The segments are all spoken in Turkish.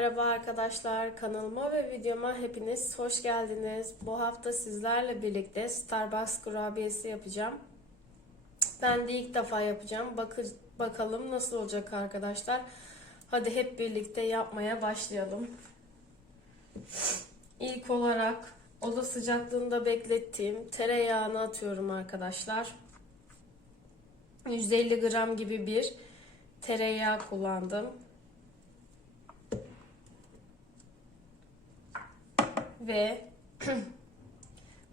Merhaba arkadaşlar kanalıma ve videoma hepiniz hoş geldiniz. Bu hafta sizlerle birlikte Starbucks kurabiyesi yapacağım. Ben de ilk defa yapacağım. Bakı, bakalım nasıl olacak arkadaşlar. Hadi hep birlikte yapmaya başlayalım. İlk olarak oda sıcaklığında beklettiğim tereyağını atıyorum arkadaşlar. 150 gram gibi bir tereyağı kullandım. Ve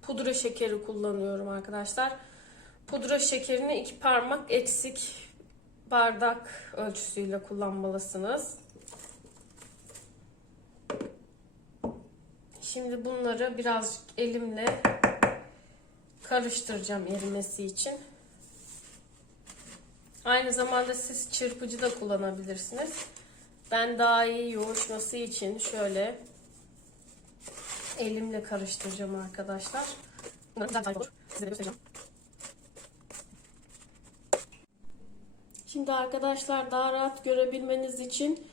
pudra şekeri kullanıyorum arkadaşlar. Pudra şekerini iki parmak eksik bardak ölçüsüyle kullanmalısınız. Şimdi bunları birazcık elimle karıştıracağım erimesi için. Aynı zamanda siz çırpıcı da kullanabilirsiniz. Ben daha iyi yoğuşması için şöyle elimle karıştıracağım arkadaşlar. Bunların. Size göstereceğim. Şimdi arkadaşlar daha rahat görebilmeniz için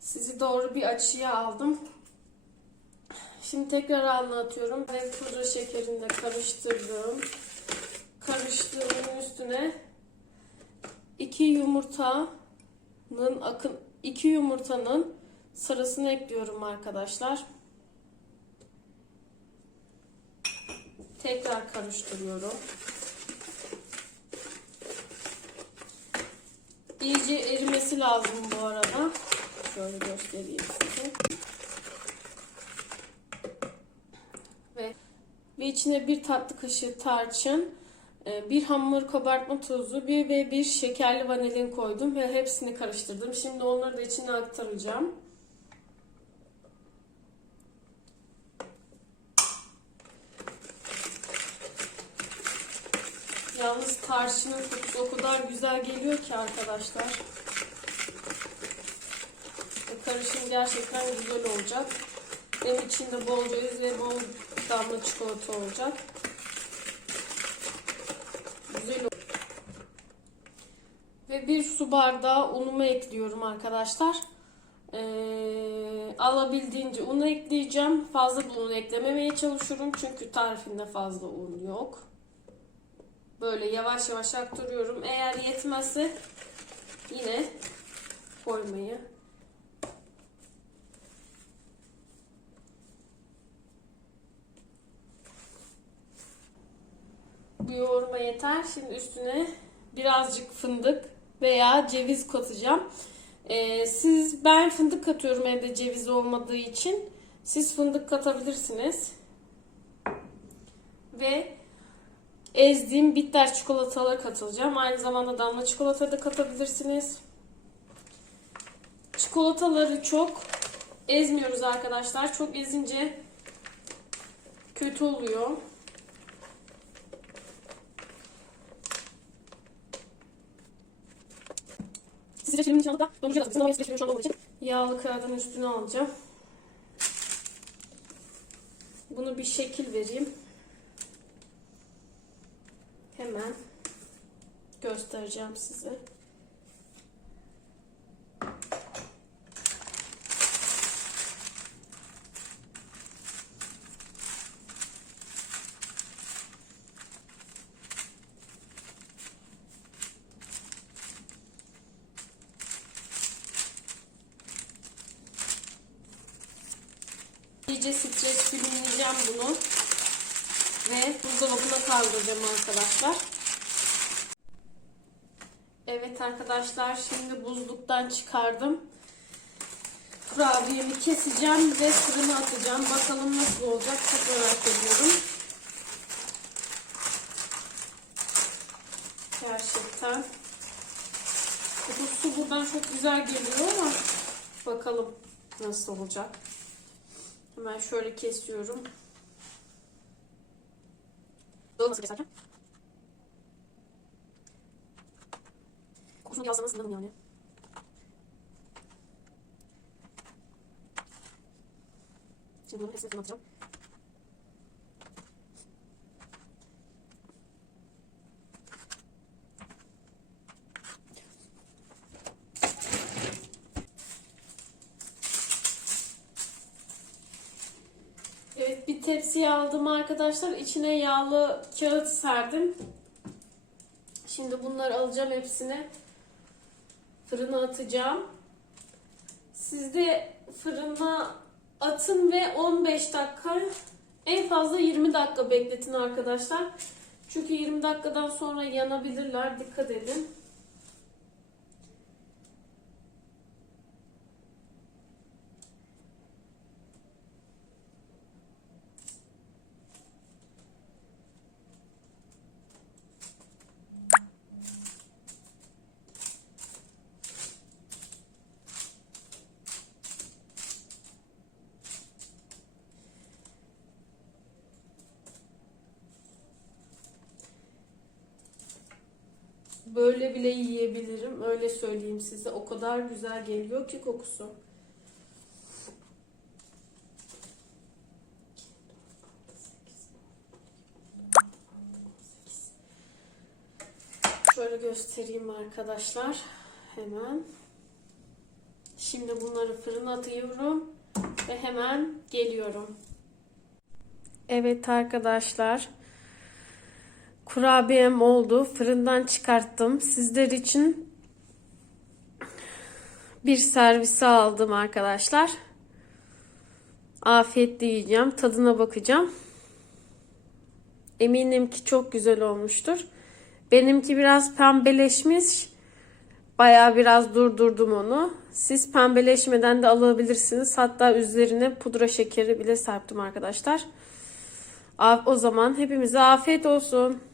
sizi doğru bir açıya aldım. Şimdi tekrar anlatıyorum. Ve pudra şekerini de karıştırdım. Karıştırdığımın üstüne iki yumurtanın akın iki yumurtanın sarısını ekliyorum arkadaşlar. Tekrar karıştırıyorum. İyice erimesi lazım bu arada. Şöyle göstereyim size. Ve, ve içine bir tatlı kaşığı tarçın, e, bir hamur kabartma tozu, bir ve bir şekerli vanilin koydum ve hepsini karıştırdım. Şimdi onları da içine aktaracağım. Yalnız tarçının kokusu o kadar güzel geliyor ki arkadaşlar. Bu karışım gerçekten güzel olacak. Benim içinde bol ceviz ve bol damla çikolata olacak. Güzel. Ve bir su bardağı unumu ekliyorum arkadaşlar. Ee, alabildiğince un ekleyeceğim. Fazla bir eklememeye çalışıyorum. Çünkü tarifinde fazla un yok. Böyle yavaş yavaş aktarıyorum. Eğer yetmezse yine koymayı Bu yoğurma yeter. Şimdi üstüne birazcık fındık veya ceviz katacağım. Ee, siz ben fındık katıyorum evde ceviz olmadığı için. Siz fındık katabilirsiniz. Ve ezdiğim bitter çikolataları katılacağım. Aynı zamanda damla çikolata da katabilirsiniz. Çikolataları çok ezmiyoruz arkadaşlar. Çok ezince kötü oluyor. Sizce filmin içine alıp da dondurucuya da atabilirsiniz ama benim size şu anda için yağlı kağıdın üstüne alacağım. Bunu bir şekil vereyim. Hemen göstereceğim size. İyice streç filmleyeceğim bunu ve buzdolabına kaldıracağım arkadaşlar. Evet arkadaşlar şimdi buzluktan çıkardım. Kurabiyemi keseceğim ve fırına atacağım. Bakalım nasıl olacak çok merak ediyorum. Gerçekten. Kokusu buradan çok güzel geliyor ama bakalım nasıl olacak. Hemen şöyle kesiyorum. Nasıl keserken? Kokusunu yazsanız inanın yani. Şimdi bunu hepsini fırlatacağım. Evet bir tepsiye aldım arkadaşlar. İçine yağlı kağıt serdim. Şimdi bunları alacağım hepsini. Fırına atacağım. Siz de fırına atın ve 15 dakika en fazla 20 dakika bekletin arkadaşlar. Çünkü 20 dakikadan sonra yanabilirler. Dikkat edin. Böyle bile yiyebilirim. Öyle söyleyeyim size. O kadar güzel geliyor ki kokusu. Şöyle göstereyim arkadaşlar. Hemen. Şimdi bunları fırına atıyorum ve hemen geliyorum. Evet arkadaşlar. Kurabiyem oldu. Fırından çıkarttım. Sizler için bir servise aldım arkadaşlar. Afiyetle yiyeceğim. Tadına bakacağım. Eminim ki çok güzel olmuştur. Benimki biraz pembeleşmiş. Bayağı biraz durdurdum onu. Siz pembeleşmeden de alabilirsiniz. Hatta üzerine pudra şekeri bile serptim arkadaşlar. O zaman hepimize afiyet olsun.